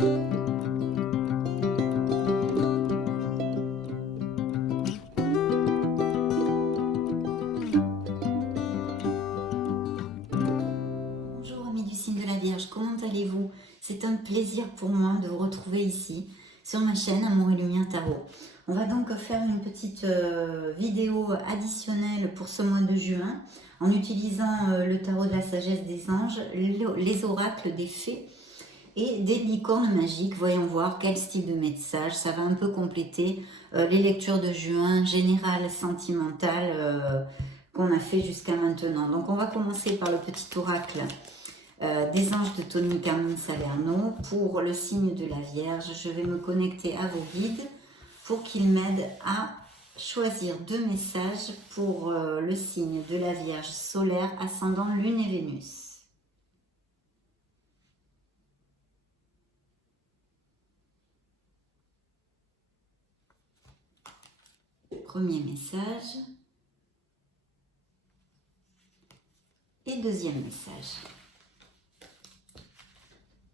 Bonjour amis du signe de la Vierge, comment allez-vous? C'est un plaisir pour moi de vous retrouver ici sur ma chaîne Amour et Lumière Tarot. On va donc faire une petite vidéo additionnelle pour ce mois de juin en utilisant le tarot de la sagesse des anges, les oracles des fées et des licornes magiques. Voyons voir quel style de message, ça va un peu compléter les lectures de juin, générales, sentimentales qu'on a fait jusqu'à maintenant. Donc on va commencer par le petit oracle des anges de Tony Carmen Salerno pour le signe de la Vierge. Je vais me connecter à vos guides pour qu'ils m'aident à choisir deux messages pour le signe de la Vierge solaire, ascendant Lune et Vénus. Premier message et deuxième message.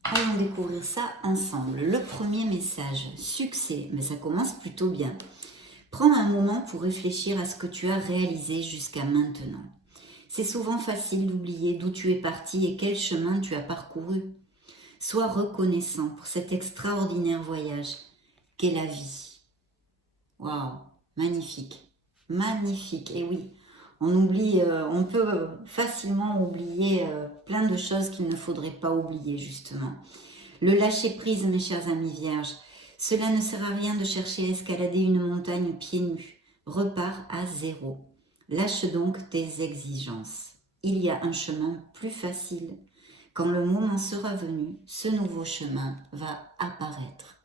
Allons découvrir ça ensemble. Le premier message, succès, mais ça commence plutôt bien. Prends un moment pour réfléchir à ce que tu as réalisé jusqu'à maintenant. C'est souvent facile d'oublier d'où tu es parti et quel chemin tu as parcouru. Sois reconnaissant pour cet extraordinaire voyage qu'est la vie. Waouh, magnifique, magnifique. Et oui, on oublie, on peut facilement oublier plein de choses qu'il ne faudrait pas oublier justement. Le lâcher-prise, mes chers amis vierges, cela ne sert à rien de chercher à escalader une montagne pieds nus. Repars à zéro. Lâche donc tes exigences. Il y a un chemin plus facile. Quand le moment sera venu, ce nouveau chemin va apparaître.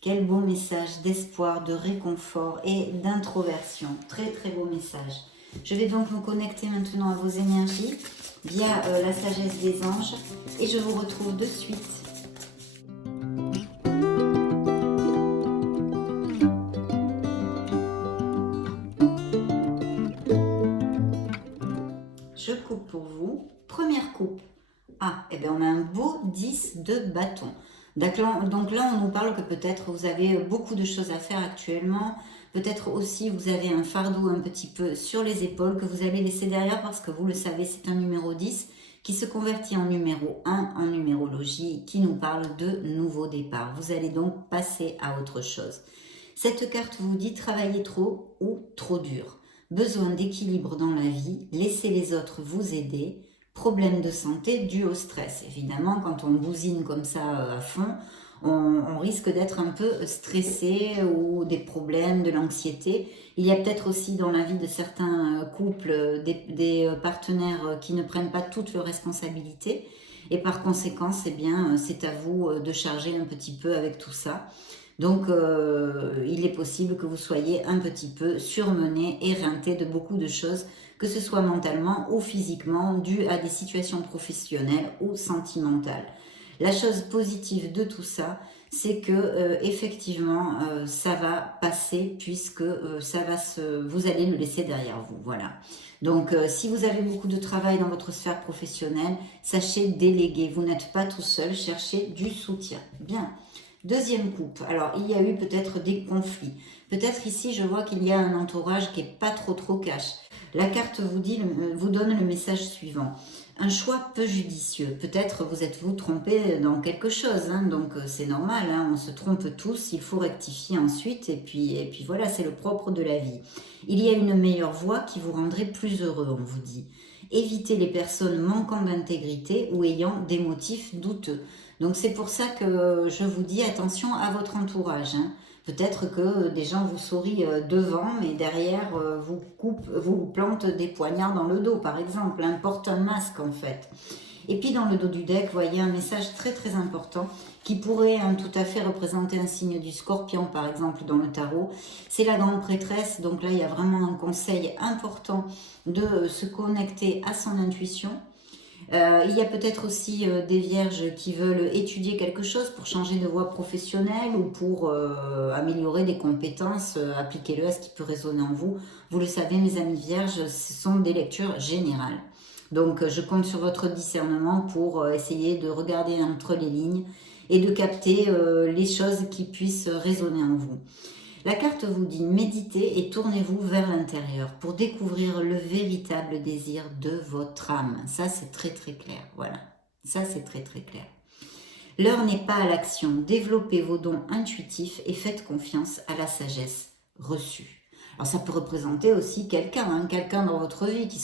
Quel beau message d'espoir, de réconfort et d'introversion. Très très beau message. Je vais donc me connecter maintenant à vos énergies via la sagesse des anges et je vous retrouve de suite. Je coupe pour vous. Première coupe. Ah, et bien on a un beau 10 de bâton. Donc là, on nous parle que peut-être vous avez beaucoup de choses à faire actuellement. Peut-être aussi vous avez un fardeau un petit peu sur les épaules que vous allez laisser derrière parce que vous le savez, c'est un numéro 10 qui se convertit en numéro 1 en numérologie, qui nous parle de nouveau départ. Vous allez donc passer à autre chose. Cette carte vous dit travailler trop ou trop dur. Besoin d'équilibre dans la vie, laissez les autres vous aider. Problème de santé dû au stress. Évidemment, quand on bousine comme ça à fond, on risque d'être un peu stressé ou des problèmes, de l'anxiété. Il y a peut-être aussi dans la vie de certains couples des partenaires qui ne prennent pas toutes leurs responsabilités. Et par conséquent, eh bien, c'est à vous de charger un petit peu avec tout ça. Donc, il est possible que vous soyez un petit peu surmené, éreinté de beaucoup de choses, que ce soit mentalement ou physiquement, dû à des situations professionnelles ou sentimentales. La chose positive de tout ça, c'est que effectivement, ça va passer puisque vous allez le laisser derrière vous. Voilà. Donc, si vous avez beaucoup de travail dans votre sphère professionnelle, sachez déléguer. Vous n'êtes pas tout seul, cherchez du soutien. Bien. Deuxième coupe, alors il y a eu peut-être des conflits. Peut-être ici je vois qu'il y a un entourage qui n'est pas trop cash. La carte vous donne le message suivant. Un choix peu judicieux. Peut-être vous êtes-vous trompé dans quelque chose, hein, donc c'est normal, hein, on se trompe tous, il faut rectifier ensuite et puis voilà, c'est le propre de la vie. Il y a une meilleure voie qui vous rendrait plus heureux, on vous dit. Évitez les personnes manquant d'intégrité ou ayant des motifs douteux. Donc c'est pour ça que je vous dis attention à votre entourage. Hein. Peut-être que des gens vous sourient devant, mais derrière vous plantent des poignards dans le dos, par exemple. Hein. Porte un masque en fait. Et puis dans le dos du deck, vous voyez un message très important qui pourrait tout à fait représenter un signe du Scorpion, par exemple, dans le tarot. C'est la grande prêtresse, donc là il y a vraiment un conseil important de se connecter à son intuition. Il y a peut-être aussi des vierges qui veulent étudier quelque chose pour changer de voie professionnelle ou pour améliorer des compétences. Appliquez-le à ce qui peut résonner en vous. Vous le savez, mes amis vierges, ce sont des lectures générales. Donc, je compte sur votre discernement pour essayer de regarder entre les lignes et de capter les choses qui puissent résonner en vous. La carte vous dit méditez et tournez-vous vers l'intérieur pour découvrir le véritable désir de votre âme. Ça, c'est très très clair. Voilà, ça c'est très très clair. L'heure n'est pas à l'action. Développez vos dons intuitifs et faites confiance à la sagesse reçue. Alors ça peut représenter aussi quelqu'un, quelqu'un dans votre vie qui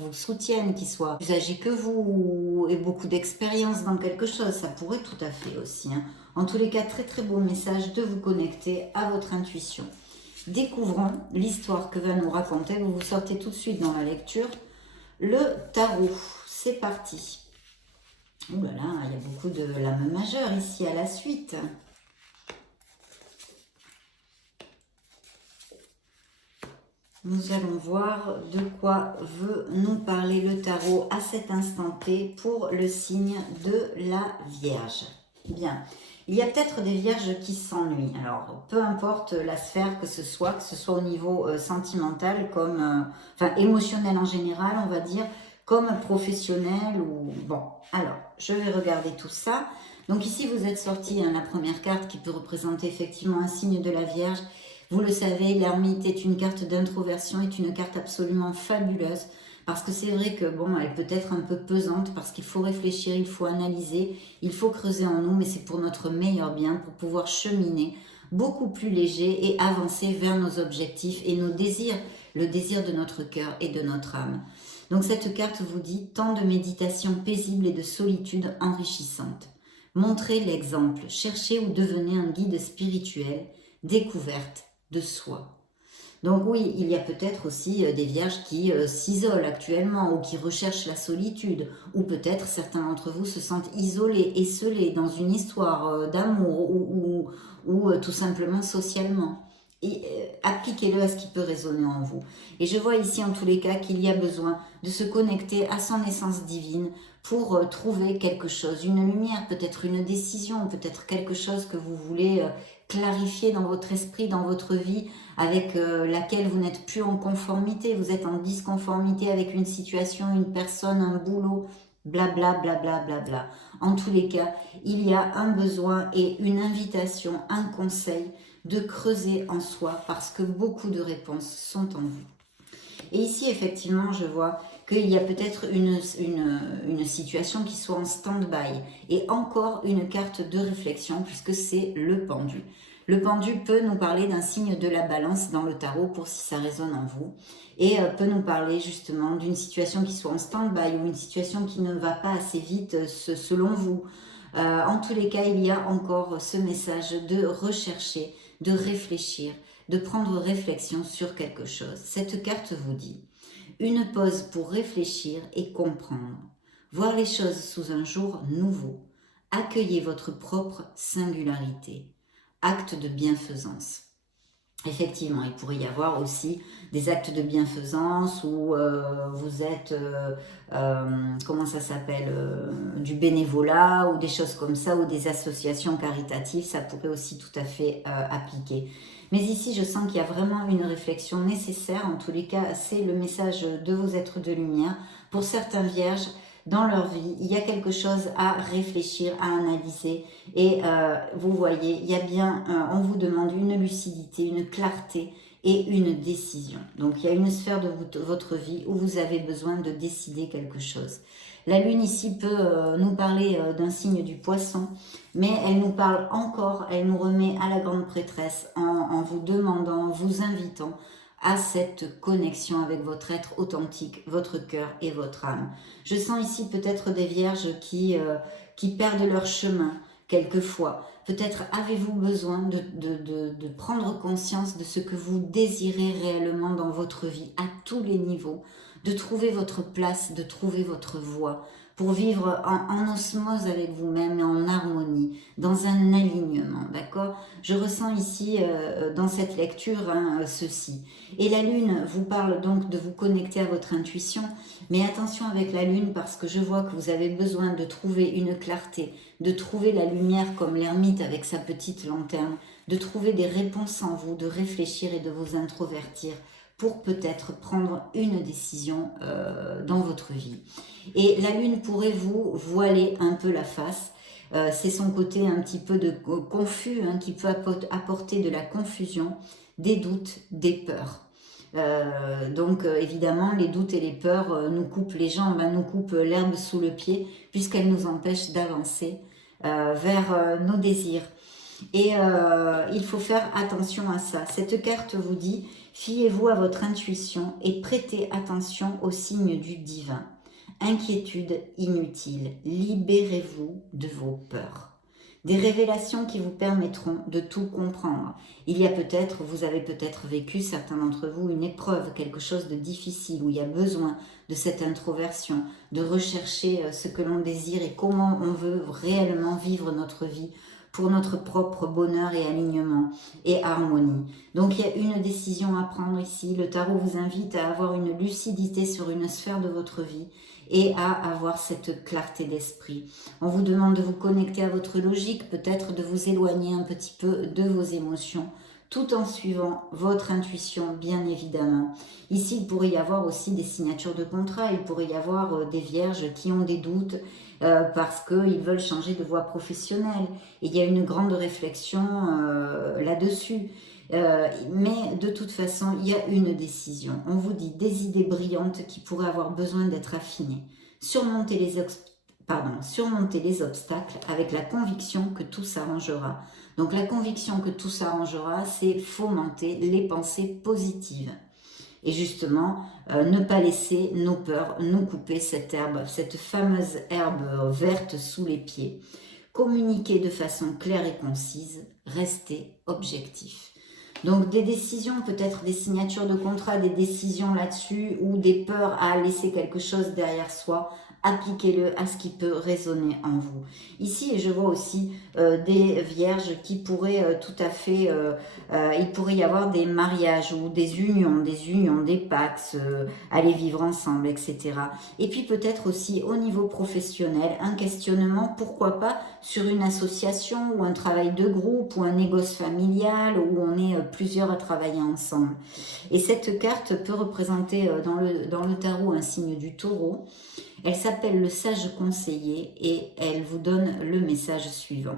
vous soutienne, qui soit plus âgé que vous, et beaucoup d'expérience dans quelque chose. Ça pourrait tout à fait aussi. En tous les cas, très très beau message de vous connecter à votre intuition. Découvrons l'histoire que va nous raconter. Vous sortez tout de suite dans la lecture. Le tarot, c'est parti. Ouh là là, il y a beaucoup de lames majeures ici à la suite. Nous allons voir de quoi veut nous parler le tarot à cet instant T pour le signe de la Vierge. Bien, il y a peut-être des Vierges qui s'ennuient. Alors, peu importe la sphère que ce soit au niveau sentimental, comme, enfin émotionnel en général, on va dire, comme professionnel ou... Bon, alors, je vais regarder tout ça. Donc ici, vous êtes sorti, la première carte qui peut représenter effectivement un signe de la Vierge. Vous le savez, l'ermite est une carte d'introversion, est une carte absolument fabuleuse. Parce que c'est vrai que, bon, elle peut être un peu pesante parce qu'il faut réfléchir, il faut analyser, il faut creuser en nous, mais c'est pour notre meilleur bien, pour pouvoir cheminer beaucoup plus léger et avancer vers nos objectifs et nos désirs, le désir de notre cœur et de notre âme. Donc cette carte vous dit tant de méditation paisible et de solitude enrichissante. Montrez l'exemple, cherchez ou devenez un guide spirituel, découverte de soi. Donc oui, il y a peut-être aussi des vierges qui s'isolent actuellement ou qui recherchent la solitude, ou peut-être certains d'entre vous se sentent isolés, esselés dans une histoire d'amour ou tout simplement socialement. Et appliquez-le à ce qui peut résonner en vous. Et je vois ici en tous les cas qu'il y a besoin de se connecter à son essence divine pour trouver quelque chose, une lumière, peut-être une décision, peut-être quelque chose que vous voulez clarifier dans votre esprit, dans votre vie, avec laquelle vous n'êtes plus en conformité, vous êtes en disconformité avec une situation, une personne, un boulot, blabla, blabla, blabla. En tous les cas, il y a un besoin et une invitation, un conseil de creuser en soi parce que beaucoup de réponses sont en vous. Et ici, effectivement, je vois qu'il y a peut-être une situation qui soit en stand-by et encore une carte de réflexion puisque c'est le pendu. Le pendu peut nous parler d'un signe de la balance dans le tarot pour si ça résonne en vous et peut nous parler justement d'une situation qui soit en stand-by ou une situation qui ne va pas assez vite selon vous. En tous les cas, il y a encore ce message de rechercher, de réfléchir, de prendre réflexion sur quelque chose. Cette carte vous dit une pause pour réfléchir et comprendre, voir les choses sous un jour nouveau, accueillez votre propre singularité, acte de bienfaisance. Effectivement, il pourrait y avoir aussi des actes de bienfaisance où vous êtes, comment ça s'appelle, du bénévolat ou des choses comme ça, ou des associations caritatives, ça pourrait aussi tout à fait appliquer. Mais ici, je sens qu'il y a vraiment une réflexion nécessaire. En tous les cas, c'est le message de vos êtres de lumière. Pour certains vierges, dans leur vie, il y a quelque chose à réfléchir, à analyser. Et vous voyez, il y a bien, on vous demande une lucidité, une clarté et une décision. Donc, il y a une sphère de votre vie où vous avez besoin de décider quelque chose. La lune ici peut nous parler d'un signe du poisson, mais elle nous parle encore, elle nous remet à la grande prêtresse en vous demandant, en vous invitant à cette connexion avec votre être authentique, votre cœur et votre âme. Je sens ici peut-être des vierges qui perdent leur chemin quelquefois. Peut-être avez-vous besoin de prendre conscience de ce que vous désirez réellement dans votre vie à tous les niveaux, de trouver votre place, de trouver votre voie, pour vivre en osmose avec vous-même et en harmonie, dans un alignement, d'accord? Je ressens ici, dans cette lecture, ceci. Et la lune vous parle donc de vous connecter à votre intuition, mais attention avec la lune parce que je vois que vous avez besoin de trouver une clarté, de trouver la lumière comme l'ermite avec sa petite lanterne, de trouver des réponses en vous, de réfléchir et de vous introvertir pour peut-être prendre une décision dans votre vie. Et la lune pourrait vous voiler un peu la face. c'est son côté un petit peu de confus, hein, qui peut apporter de la confusion, des doutes, des peurs. Donc évidemment, les doutes et les peurs nous coupent les jambes, hein, nous coupent l'herbe sous le pied, puisqu'elles nous empêchent d'avancer vers nos désirs. Et il faut faire attention à ça. Cette carte vous dit, fiez-vous à votre intuition et prêtez attention aux signes du divin. Inquiétude inutile, libérez-vous de vos peurs. Des révélations qui vous permettront de tout comprendre. Il y a peut-être, vous avez peut-être vécu, certains d'entre vous, une épreuve, quelque chose de difficile, où il y a besoin de cette introversion, de rechercher ce que l'on désire et comment on veut réellement vivre notre vie pour notre propre bonheur et alignement et harmonie. Donc il y a une décision à prendre ici. Le tarot vous invite à avoir une lucidité sur une sphère de votre vie et à avoir cette clarté d'esprit. On vous demande de vous connecter à votre logique, peut-être de vous éloigner un petit peu de vos émotions, tout en suivant votre intuition, bien évidemment. Ici, il pourrait y avoir aussi des signatures de contrat, il pourrait y avoir des vierges qui ont des doutes parce qu'ils veulent changer de voie professionnelle. Et il y a une grande réflexion là-dessus. Mais de toute façon, il y a une décision. On vous dit des idées brillantes qui pourraient avoir besoin d'être affinées. Surmonter les obstacles avec la conviction que tout s'arrangera. Donc la conviction que tout s'arrangera, c'est fomenter les pensées positives. Et justement, ne pas laisser nos peurs nous couper cette herbe, cette fameuse herbe verte sous les pieds. Communiquer de façon claire et concise, rester objectif. Donc des décisions, peut-être des signatures de contrat, des décisions là-dessus ou des peurs à laisser quelque chose derrière soi, appliquez-le à ce qui peut résonner en vous. Ici, je vois aussi des vierges qui pourraient tout à fait, il pourrait y avoir des mariages ou des unions, des pax, aller vivre ensemble, etc. Et puis peut-être aussi au niveau professionnel, un questionnement, pourquoi pas, sur une association ou un travail de groupe ou un négoce familial où on est plusieurs à travailler ensemble. Et cette carte peut représenter dans le tarot un signe du taureau. Elle s'appelle le sage conseiller et elle vous donne le message suivant.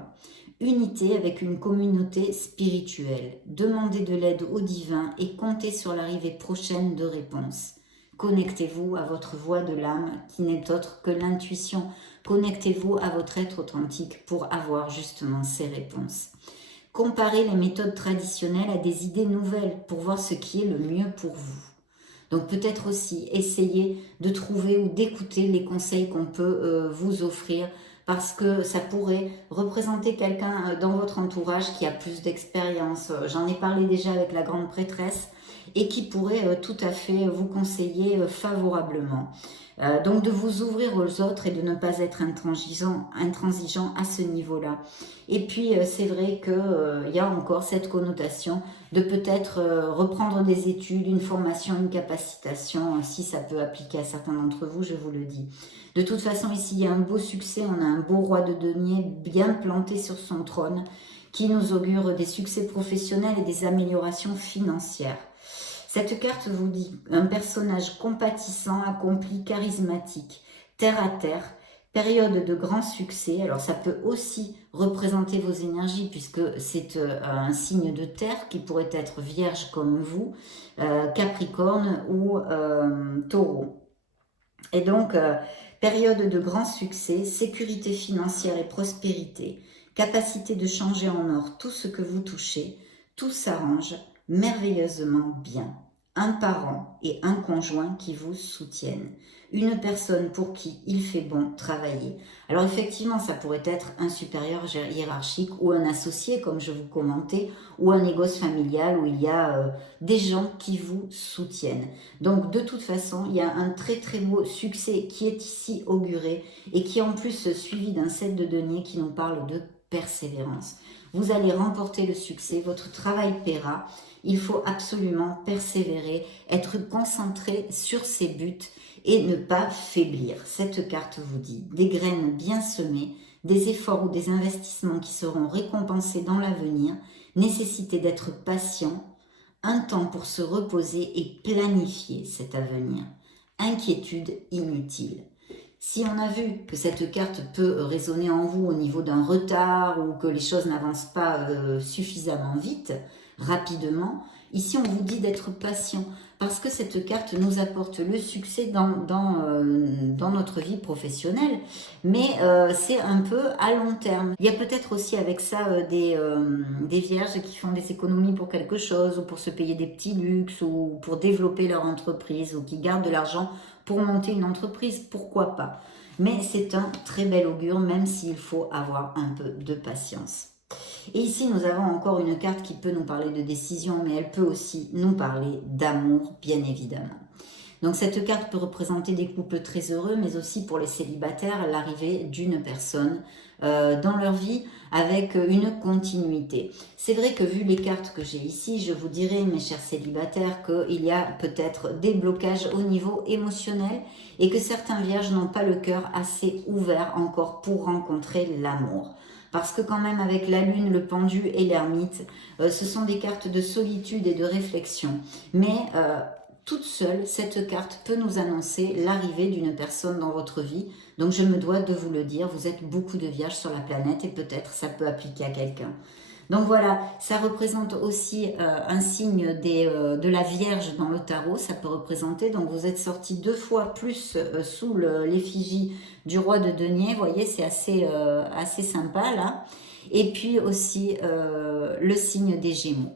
Unité avec une communauté spirituelle. Demandez de l'aide au divin et comptez sur l'arrivée prochaine de réponses. Connectez-vous à votre voix de l'âme qui n'est autre que l'intuition. Connectez-vous à votre être authentique pour avoir justement ces réponses. Comparez les méthodes traditionnelles à des idées nouvelles pour voir ce qui est le mieux pour vous. Donc peut-être aussi essayer de trouver ou d'écouter les conseils qu'on peut vous offrir parce que ça pourrait représenter quelqu'un dans votre entourage qui a plus d'expérience. J'en ai parlé déjà avec la grande prêtresse et qui pourrait tout à fait vous conseiller favorablement. Donc de vous ouvrir aux autres et de ne pas être intransigeant à ce niveau-là. Et puis c'est vrai qu'il y a encore cette connotation de peut-être reprendre des études, une formation, une capacitation, si ça peut appliquer à certains d'entre vous, je vous le dis. De toute façon, ici, il y a un beau succès, on a un beau roi de denier bien planté sur son trône qui nous augure des succès professionnels et des améliorations financières. Cette carte vous dit un personnage compatissant, accompli, charismatique, terre à terre, période de grand succès. Alors ça peut aussi représenter vos énergies puisque c'est un signe de terre qui pourrait être vierge comme vous, Capricorne ou Taureau. Et donc, période de grand succès, sécurité financière et prospérité, capacité de changer en or tout ce que vous touchez, tout s'arrange merveilleusement bien. Un parent et un conjoint qui vous soutiennent. Une personne pour qui il fait bon travailler. Alors effectivement, ça pourrait être un supérieur hiérarchique ou un associé, comme je vous commentais, ou un négoce familial où il y a des gens qui vous soutiennent. Donc de toute façon, il y a un très très beau succès qui est ici auguré et qui est en plus suivi d'un 7 de denier qui nous parle de persévérance. Vous allez remporter le succès, votre travail paiera. Il faut absolument persévérer, être concentré sur ses buts et ne pas faiblir. Cette carte vous dit des graines bien semées, des efforts ou des investissements qui seront récompensés dans l'avenir, nécessité d'être patient, un temps pour se reposer et planifier cet avenir. Inquiétude inutile. Si on a vu que cette carte peut résonner en vous au niveau d'un retard ou que les choses n'avancent pas suffisamment vite, rapidement, ici on vous dit d'être patient parce que cette carte nous apporte le succès dans notre vie professionnelle, mais c'est un peu à long terme. Il y a peut-être aussi avec ça des vierges qui font des économies pour quelque chose ou pour se payer des petits luxes ou pour développer leur entreprise ou qui gardent de l'argent pour monter une entreprise, pourquoi pas. Mais c'est un très bel augure, même s'il faut avoir un peu de patience. Et ici, nous avons encore une carte qui peut nous parler de décision, mais elle peut aussi nous parler d'amour, bien évidemment. Donc cette carte peut représenter des couples très heureux, mais aussi pour les célibataires, l'arrivée d'une personne dans leur vie avec une continuité. C'est vrai que vu les cartes que j'ai ici, je vous dirais, mes chers célibataires, qu'il y a peut-être des blocages au niveau émotionnel et que certains vierges n'ont pas le cœur assez ouvert encore pour rencontrer l'amour. Parce que quand même avec la lune, le pendu et l'ermite, ce sont des cartes de solitude et de réflexion. Mais toute seule, cette carte peut nous annoncer l'arrivée d'une personne dans votre vie. Donc je me dois de vous le dire, vous êtes beaucoup de vierges sur la planète et peut-être ça peut appliquer à quelqu'un. Donc voilà, ça représente aussi un signe de la Vierge dans le tarot, ça peut représenter, donc vous êtes sorti 2 fois plus sous l'effigie du roi de denier, vous voyez, c'est assez sympa là. Et puis aussi le signe des Gémeaux,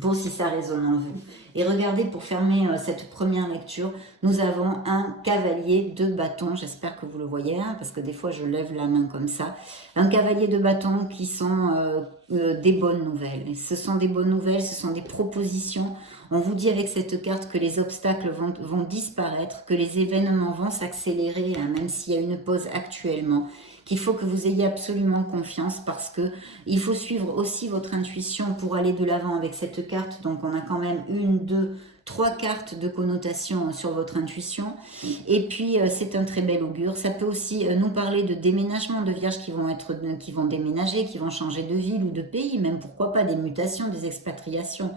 pour si ça résonne en vous. Et regardez, pour fermer cette première lecture, nous avons un cavalier de bâton. J'espère que vous le voyez, hein, parce que des fois je lève la main comme ça. Un cavalier de bâton qui sont des bonnes nouvelles. Et ce sont des bonnes nouvelles, ce sont des propositions. On vous dit avec cette carte que les obstacles vont disparaître, que les événements vont s'accélérer, hein, même s'il y a une pause actuellement. Qu'il faut que vous ayez absolument confiance parce que il faut suivre aussi votre intuition pour aller de l'avant avec cette carte. Donc on a quand même 1, 2, 3 cartes de connotation sur votre intuition. Et puis c'est un très bel augure. Ça peut aussi nous parler de déménagement, de vierges qui vont déménager, qui vont changer de ville ou de pays, même pourquoi pas des mutations, des expatriations.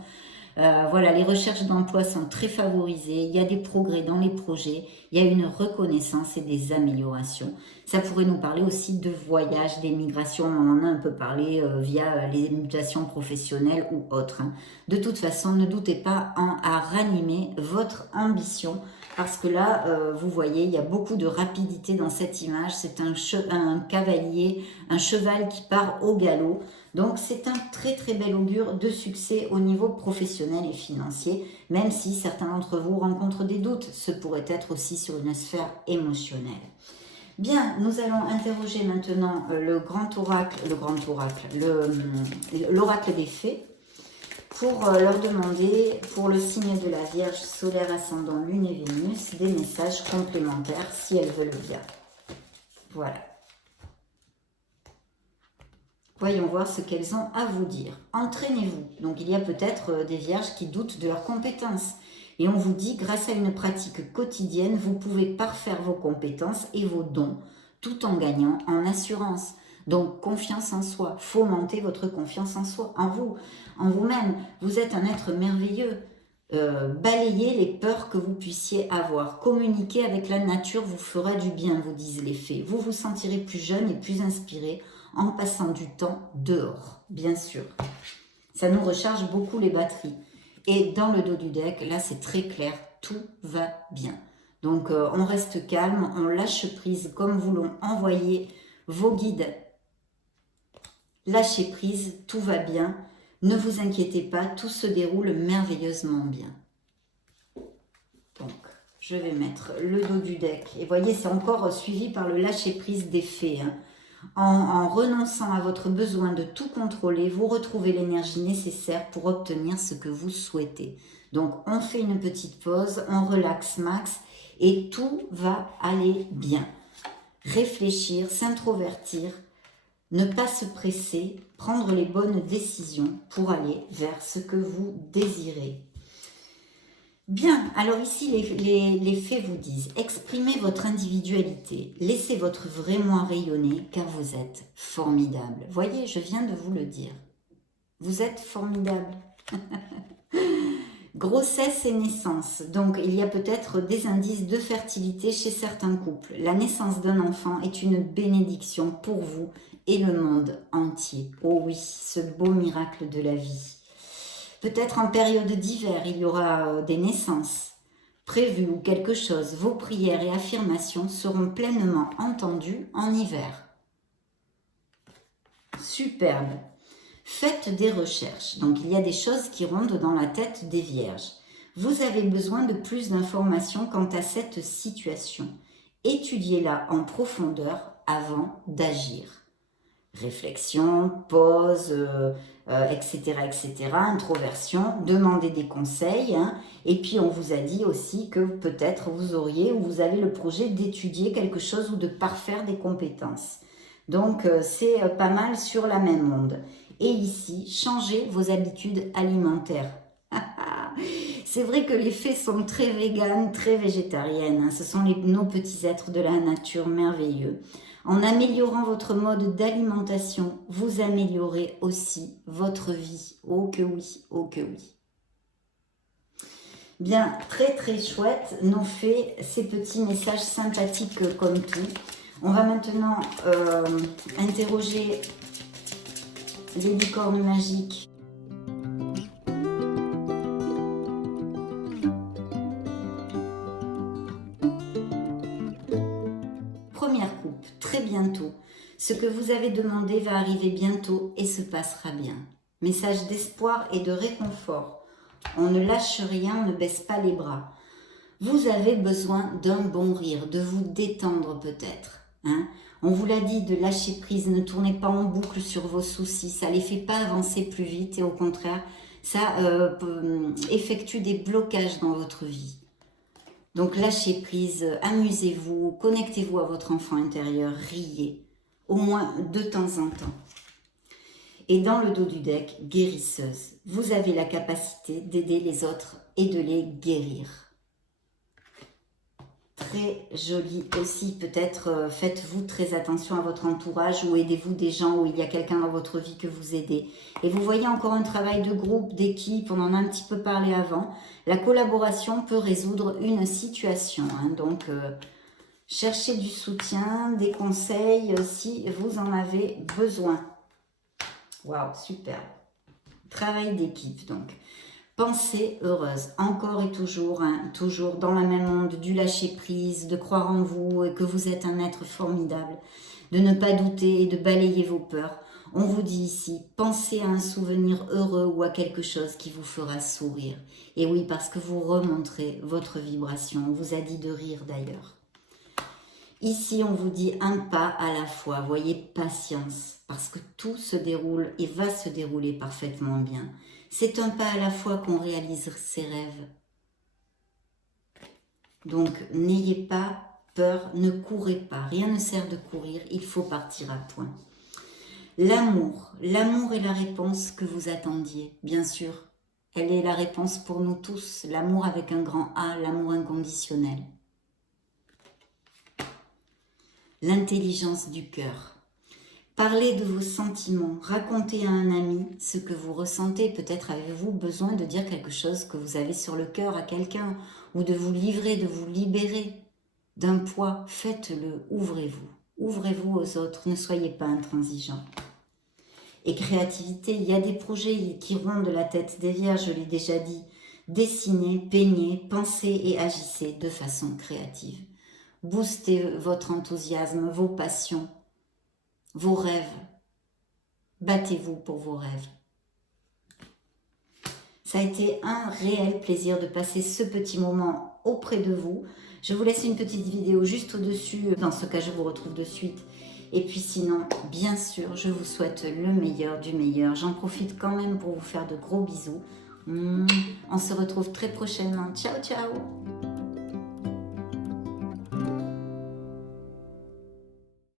Voilà, les recherches d'emploi sont très favorisées, il y a des progrès dans les projets, il y a une reconnaissance et des améliorations. Ça pourrait nous parler aussi de voyages, d'émigration, on en a un peu parlé via les mutations professionnelles ou autres. Hein. De toute façon, ne doutez pas à ranimer votre ambition, parce que là, vous voyez, il y a beaucoup de rapidité dans cette image. C'est un cavalier, un cheval qui part au galop. Donc, c'est un très très bel augure de succès au niveau professionnel et financier, même si certains d'entre vous rencontrent des doutes. Ce pourrait être aussi sur une sphère émotionnelle. Bien, nous allons interroger maintenant l'oracle des fées, pour leur demander, pour le signe de la Vierge, solaire, ascendant, lune et Vénus, des messages complémentaires si elles veulent bien. Voilà. Voyons voir ce qu'elles ont à vous dire. Entraînez-vous. Donc il y a peut-être des vierges qui doutent de leurs compétences. Et on vous dit, grâce à une pratique quotidienne, vous pouvez parfaire vos compétences et vos dons, tout en gagnant en assurance. Donc confiance en soi. Fomentez votre confiance en soi, en vous-même. Vous êtes un être merveilleux. Balayez les peurs que vous puissiez avoir. Communiquer avec la nature vous fera du bien, vous disent les fées. Vous vous sentirez plus jeune et plus inspiré en passant du temps dehors, bien sûr. Ça nous recharge beaucoup les batteries. Et dans le dos du deck, là c'est très clair, tout va bien. Donc on reste calme, on lâche prise comme vous l'ont envoyé vos guides. Lâchez prise, tout va bien. Ne vous inquiétez pas, tout se déroule merveilleusement bien. Donc, je vais mettre le dos du deck. Et voyez, c'est encore suivi par le lâcher prise des fées. Hein. En renonçant à votre besoin de tout contrôler, vous retrouvez l'énergie nécessaire pour obtenir ce que vous souhaitez. Donc, on fait une petite pause, on relaxe max et tout va aller bien. Réfléchir, s'introvertir, ne pas se presser, prendre les bonnes décisions pour aller vers ce que vous désirez. Bien, alors ici les fées vous disent, exprimez votre individualité, laissez votre vrai moi rayonner car vous êtes formidable. Voyez, je viens de vous le dire, vous êtes formidable. Grossesse et naissance. Donc, il y a peut-être des indices de fertilité chez certains couples. La naissance d'un enfant est une bénédiction pour vous et le monde entier. Oh oui, ce beau miracle de la vie. Peut-être en période d'hiver, il y aura des naissances prévues ou quelque chose. Vos prières et affirmations seront pleinement entendues en hiver. Superbe. Faites des recherches. Donc, il y a des choses qui rondent dans la tête des vierges. Vous avez besoin de plus d'informations quant à cette situation. Étudiez-la en profondeur avant d'agir. Réflexion, pause, etc., etc., introversion, demandez des conseils. Et puis, on vous a dit aussi que peut-être vous auriez ou vous avez le projet d'étudier quelque chose ou de parfaire des compétences. Donc, c'est pas mal sur la même onde. Et ici, changez vos habitudes alimentaires. C'est vrai que les fées sont très véganes, très végétariennes. Ce sont nos petits êtres de la nature merveilleux. En améliorant votre mode d'alimentation, vous améliorez aussi votre vie. Oh que oui, oh que oui. Bien, très très chouette, nos fées, ces petits messages sympathiques comme tout. On va maintenant interroger les licornes magiques. Première coupe, très bientôt. Ce que vous avez demandé va arriver bientôt et se passera bien. Message d'espoir et de réconfort. On ne lâche rien, on ne baisse pas les bras. Vous avez besoin d'un bon rire, de vous détendre peut-être. On vous l'a dit, de lâcher prise, ne tournez pas en boucle sur vos soucis, ça ne les fait pas avancer plus vite et au contraire, ça effectue des blocages dans votre vie. Donc lâchez prise, amusez-vous, connectez-vous à votre enfant intérieur, riez, au moins de temps en temps. Et dans le dos du deck, guérisseuse, vous avez la capacité d'aider les autres et de les guérir. Très joli aussi, peut-être faites-vous très attention à votre entourage ou aidez-vous des gens où il y a quelqu'un dans votre vie que vous aidez. Et vous voyez encore un travail de groupe, d'équipe, on en a un petit peu parlé avant. La collaboration peut résoudre une situation, donc cherchez du soutien, des conseils si vous en avez besoin. Waouh, super. Travail d'équipe donc. Pensée heureuse, encore et toujours, toujours dans la même onde, du lâcher prise, de croire en vous et que vous êtes un être formidable, de ne pas douter et de balayer vos peurs. On vous dit ici, pensez à un souvenir heureux ou à quelque chose qui vous fera sourire. Et oui, parce que vous remonterez votre vibration, on vous a dit de rire d'ailleurs. Ici, on vous dit un pas à la fois, voyez, patience, parce que tout se déroule et va se dérouler parfaitement bien. C'est un pas à la fois qu'on réalise ses rêves. Donc, n'ayez pas peur, ne courez pas. Rien ne sert de courir, il faut partir à point. L'amour. L'amour est la réponse que vous attendiez, bien sûr. Elle est la réponse pour nous tous. L'amour avec un grand A, l'amour inconditionnel. L'intelligence du cœur. Parlez de vos sentiments, racontez à un ami ce que vous ressentez. Peut-être avez-vous besoin de dire quelque chose que vous avez sur le cœur à quelqu'un ou de vous livrer, de vous libérer d'un poids. Faites-le, ouvrez-vous. Ouvrez-vous aux autres, ne soyez pas intransigeants. Et créativité, il y a des projets qui rondent la tête des vierges, je l'ai déjà dit. Dessinez, peignez, pensez et agissez de façon créative. Boostez votre enthousiasme, vos passions, vos rêves. Battez-vous pour vos rêves. Ça a été un réel plaisir de passer ce petit moment auprès de vous. Je vous laisse une petite vidéo juste au-dessus. Dans ce cas, je vous retrouve de suite. Et puis sinon, bien sûr, je vous souhaite le meilleur du meilleur. J'en profite quand même pour vous faire de gros bisous. On se retrouve très prochainement. Ciao, ciao!